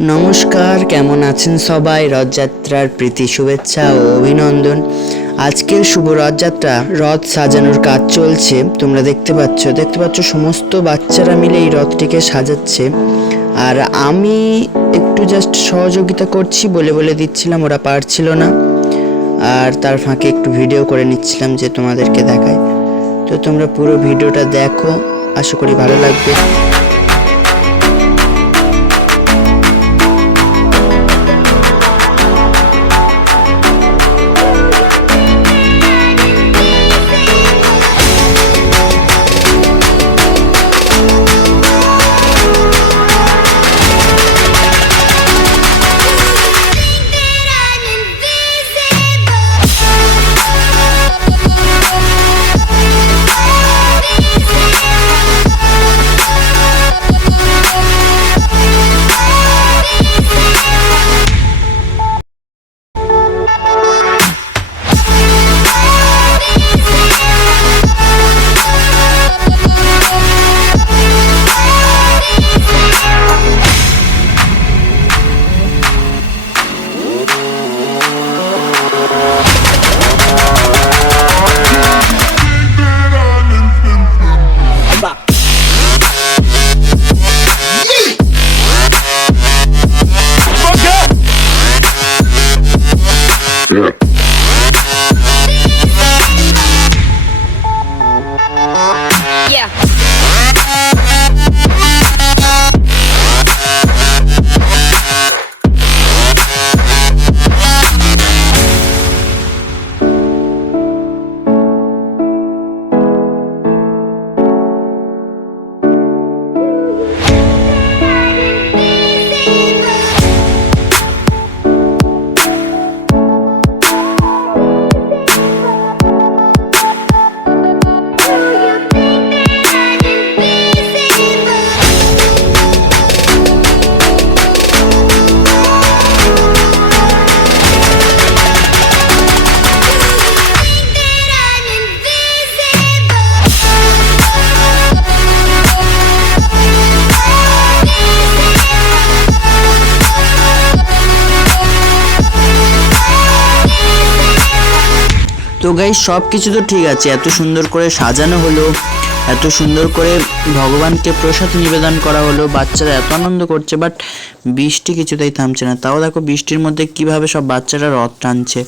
নমস্কার, কেমন আছেন সবাই? রথযাত্রার প্রীতি শুভেচ্ছা ও অভিনন্দন। আজকের শুভ রথযাত্রা, রথ সাজানোর কাজ চলছে। তোমরা দেখতে পাচ্ছ সমস্ত বাচ্চারা মিলে এই রথটিকে সাজাচ্ছে। আর আমি একটু জাস্ট সহযোগিতা করছি, বলে দিচ্ছিলাম, ওরা পারছিল না। আর তার ফাঁকে একটু ভিডিও করে নিচ্ছিলাম যে তোমাদেরকে দেখাই। তো তোমরা পুরো ভিডিওটা দেখো, আশা করি ভালো লাগবে। Yeah. তো গাইস, সব কিছু তো ঠিক আছে, এত সুন্দর করে সাজানো হলো, এত সুন্দর করে ভগবানকে প্রসাদ নিবেদন করা হলো, বাচ্চারা এত আনন্দ করছে, বাট বৃষ্টি কিছুতেই থামছে না। তাও দেখো বৃষ্টির মধ্যে কিভাবে সব বাচ্চারা রথ টানছে।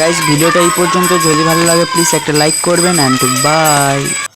গাইস, ভিডিওটা এই পর্যন্ত। যদি ভালো লাগে প্লিজ একটা লাইক করবেন, অ্যান্ড বাই।